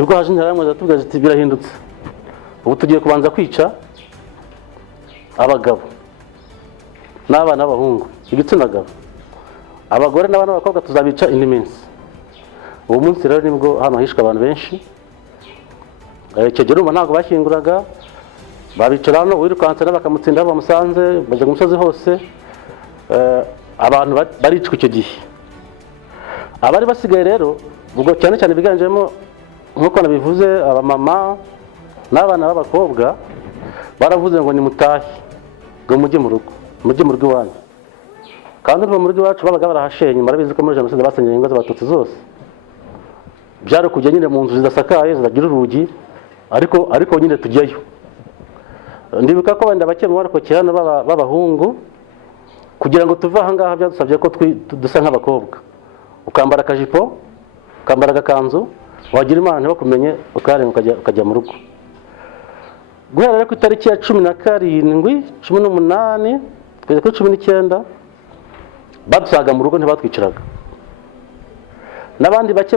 nibwo haje interahamwe zatubwira ziti birahindutse, ubu tugiye kubanza kwica abagabo n'abana b'abahungu igitsina gabo, abagore n'abana b'abakobwa tuzabica indi minsi. Uwo munsi rero nibwo hano hishwe abantu benshi. Icyo gihe urumva ntabwo bashyinguraga, babicara hano wirukanse bakamutsinda bamusanze bajya ku musozi hose. Abantu baricwa icyo gihe. Abari basigaye rero ubwo cyane cyane biganjemo nk'uko nabivuze abamama n'abana b'abakobwa baravuze ngo ni mutahe ngo mujye mu rugo iwanyu. Kandi no mu rugo iwacu babaga barahashenye, murabizi ko muri jenoside basenyeye ingo z'abatutsi zose. Byari kujya nyine mu nzu zidasakaye zidagira urugi, ariko nyine tujyayo. Ndibuka ko wenda bake mu barokokeye hano b'abahungu kugira ngo tuve aha ngaha byadusabye ko dusa nk'abakobwa, ukambara akajipo ukambara agakanzu, wagira imana ntibakumenye ukarenga ukajya mu rugo. Guhera rero ku itariki ya 17, 18 kugeza kuri 19 badusaga mu rugo ntibatwiciraga. N'abandi bake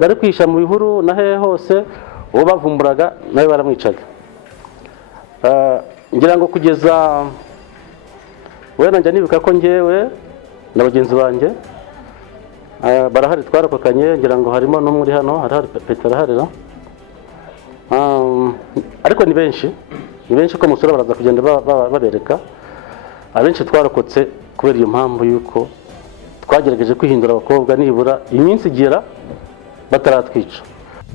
bari kwisha mu bihuru na hehe hose, uwo bavumburaga nawe baramwicaga. Ngira ngo kugeza wenda njya nibuka ko njyewe na bagenzi banjye barahari twarokokanye, ngira ngo harimo no muri hano hari Petero harira. Ariko ni benshi ko musura baraza kugenda babereka. Abenshi twarokotse kubera iyo mpamvu yuko twagerageje kwihindura abakobwa nibura iminsi igera bataratwica.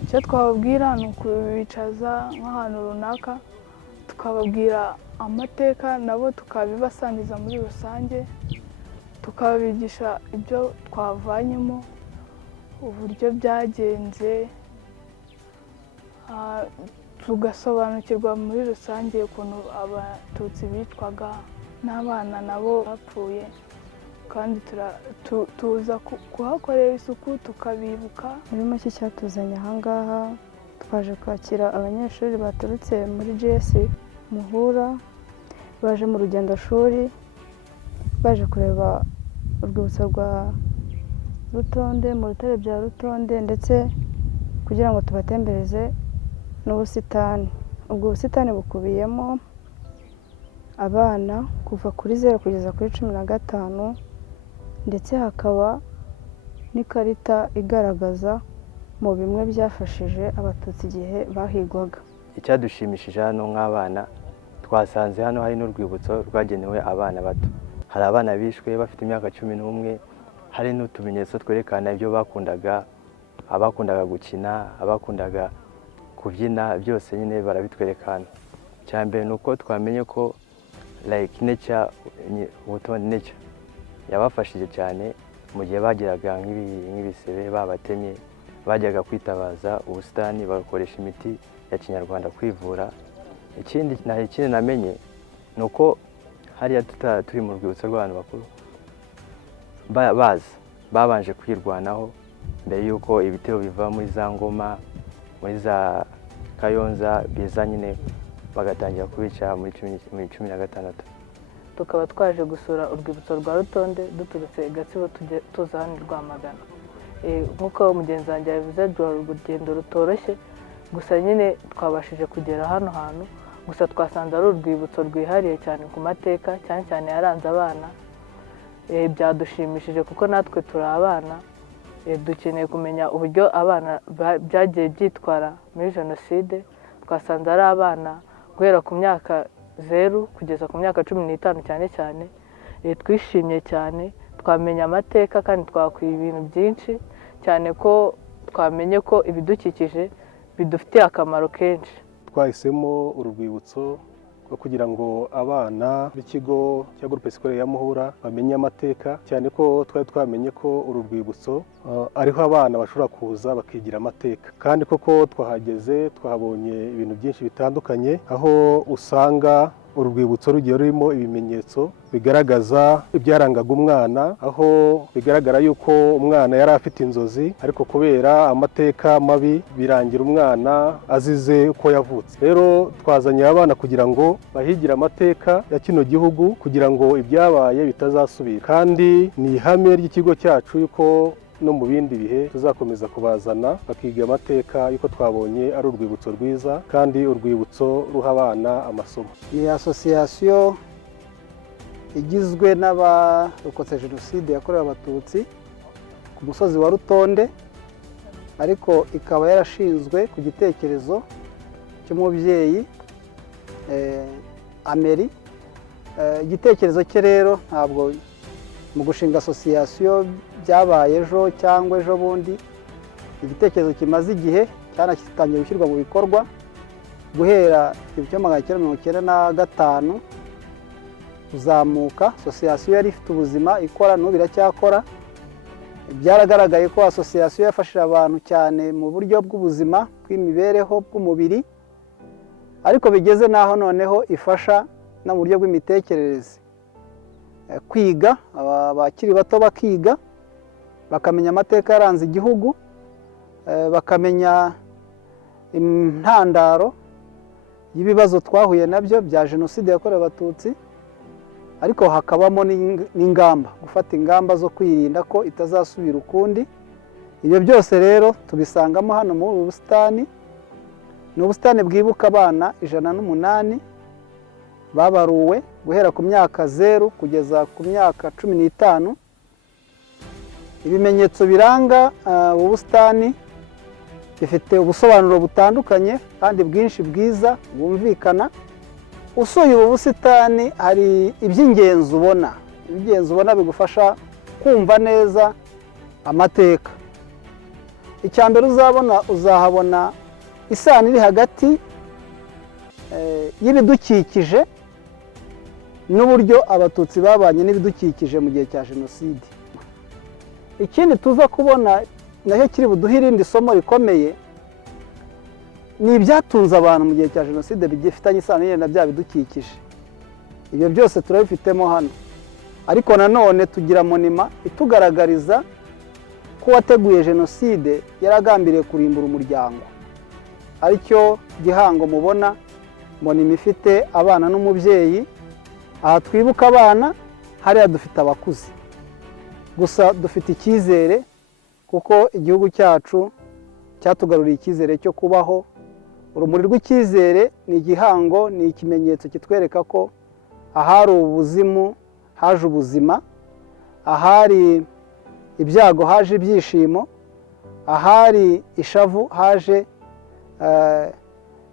Icyo twababwira ni ukubicaza nk'ahantu runaka tukababwira amateka, nabo tukabibasangiza muri rusange, tukabigisha ibyo twavanyemo, uburyo byagenze, tugasobanukirwa muri rusange ukuntu abatutsi bicwaga n'abana nabo bapfuye, kandi tuza kuhakorera isuku tukabibuka. Muri make cyatuzanye aha ngaha twaje kwakira abanyeshuri baturutse muri GS Muhura, baje mu rugendo shuri, baje kureba urwibutso rwa Rutonde mu Rutare bya Rutonde, ndetse kugira ngo tubatembereze n'ubusitani. Ubwo busitani bukubiyemo abana kuva kuri 0 kugeza kuri 15, ndetse hakaba n'ikarita igaragaza mu bimwe byafashije abatutsi igihe bahigwaga. Icyadushimishije hano nk'abana, twasanze hano hari n'urwibutso rwagenewe abana bato. Hari abana bishwe bafite imyaka 11, hari n'utumenyetso twerekana ibyo bakundaga, abakundaga gukina, abakundaga kubyina, byose nyine barabitwerekana. Cyambere nuko twamenye ko like nature, ubutonde nature yabafashije cyane mu gihe bagiraga nk'ibisebe babatemye, bajyaga kwitabaza ubusitani bagakoresha imiti ya kinyarwanda kwivura. Ikindi namenye nuko hariya turi mu rwibutso rw'abantu bakuru babanje kwirwanaho mbere yuko ibitero biva muri za Ngoma, muri za Kayonza, biza nyine bagatangira kubica muri 2016. Tukaba twaje gusura urwibutso rwa Rutonde duturutse Gatsibo tuza hano Rwamagana. Nk'uko mugenzi wanjye yabivuze, urugendo rutoroshye, gusa nyine twabashije kugera hano hantu. Gusa twasanze ari urwibutso rwihariye cyane ku mateka, cyane cyane yaranze abana. Byadushimishije kuko natwe turi abana, dukeneye kumenya uburyo abana byagiye byitwara muri jenoside. Twasanze ari abana guhera ku myaka 0 kugeza ku myaka 15 cyane cyane. Twishimye cyane, twamenye amateka kandi twakwiye ibintu byinshi cyane, ko twamenye ko ibidukikije bidufitiye akamaro kenshi. Twahisemo urwibutso kugira ngo abana b'ikigo cya Groupe Scolaire ya Muhura bamenye amateka, cyane ko twari twamenye ko uru rwibutso ariho abana bashobora kuza bakigira amateka. Kandi koko twahageze twahabonye ibintu byinshi bitandukanye, aho usanga uru rwibutso rugiye rurimo ibimenyetso bigaragaza ibyarangaga umwana, aho bigaragara yuko umwana yari afite inzozi, ariko kubera amateka mabi birangira umwana azize uko yavutse. Rero twazanye abana kugira ngo bahigire amateka ya kino gihugu, kugira ngo ibyabaye bitazasubira. Kandi ni ihame ry'ikigo cyacu yuko no mu bindi bihe tuzakomeza kubazana bakiga amateka y'uko twabonye ari urwibutso rwiza kandi urwibutso ruha abana amasomo. Ni asosiyasiyo igizwe n'abarokotse Jenoside yakorewe Abatutsi ku musozi wa Rutonde, ariko ikaba yarashinzwe ku gitekerezo cy'umubyeyi Ameri. Igitekerezo cye rero ntabwo mu gushinga asosiyasiyo byabaye ejo cyangwa ejo bundi, igitekerezo kimaze igihe cyanatangiye gushyirwa mu bikorwa guhera 1995 kuzamuka. Asosiyasiyo yari ifite ubuzima ikora n'ubu iracyakora. Byaragaragaye ko asosiyasiyo yafashije abantu cyane mu buryo bw'ubuzima bw'imibereho bw'umubiri, ariko bigeze n'aho noneho ifasha no mu buryo bw'imitekerereze, kwiga, abakiri bato bakiga bakamenya amateka yaranze igihugu, bakamenya intandaro y'ibibazo twahuye nabyo bya Jenoside yakorewe Abatutsi, ariko hakabamo n'ingamba, gufata ingamba zo kwirinda ko itazasubira ukundi. Ibyo byose rero tubisangamo hano muri ubu busitani. Ni ubusitani bwibuka abana 108 babaruwe guhera ku myaka 0 kugeza ku myaka 15. Ibimenyetso biranga ubu busitani bifite ubusobanuro butandukanye kandi bwinshi bwiza bwumvikana. Usuye ubu busitani hari iby'ingenzi ubona. Iby'ingenzi ubona bigufasha kumva neza amateka. Icya mbere uzahabona isano iri hagati y'ibidukikije n'uburyo Abatutsi babanye n'ibidukikije mu gihe cya Jenoside. Ikindi tuza kubona nacyo kiri buduhe irindi somo rikomeye, ni ibyatunze abantu mu gihe cya Jenoside bigifitanye isano na bya bidukikije. Ibyo byose turabifitemo hano, ariko nanone tugira monima itugaragariza ko uwateguye Jenoside yaragambiriye kurimbura umuryango, aricyo gihango mubona monima ifite abana n'umubyeyi. Aha twibuka abana, hariya dufite abakuze. Gusa dufite icyizere kuko igihugu cyacu cyatugaruriye icyizere cyo kubaho. Urumuri rw'icyizere ni igihango, ni ikimenyetso kitwereka ko ahari ubuzimu haje ubuzima, ahari ibyago haje ibyishimo, ahari ishavu haje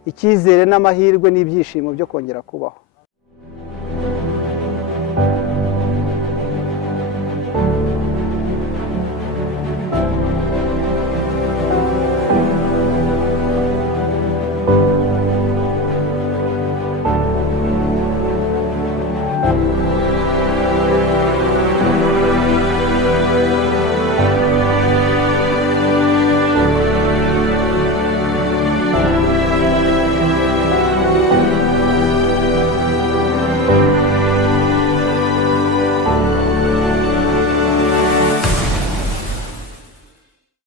icyizere n'amahirwe n'ibyishimo byo kongera kubaho.